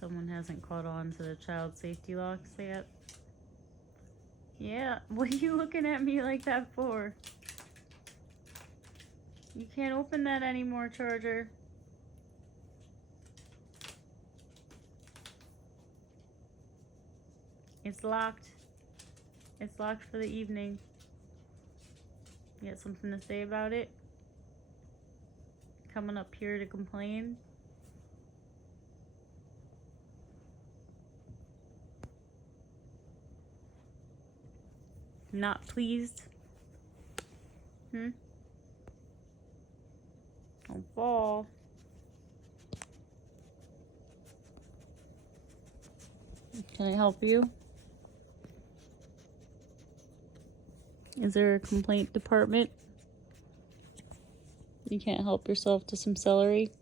Someone hasn't caught on to the child safety locks yet. Yeah, what are you looking at me like that for? You can't open that anymore, Charger. It's locked. It's locked for the evening. You got something to say about it? Coming up here to complain? Not pleased? Oh, fall. Can I help you? Is there a complaint department? You can't help yourself to some celery?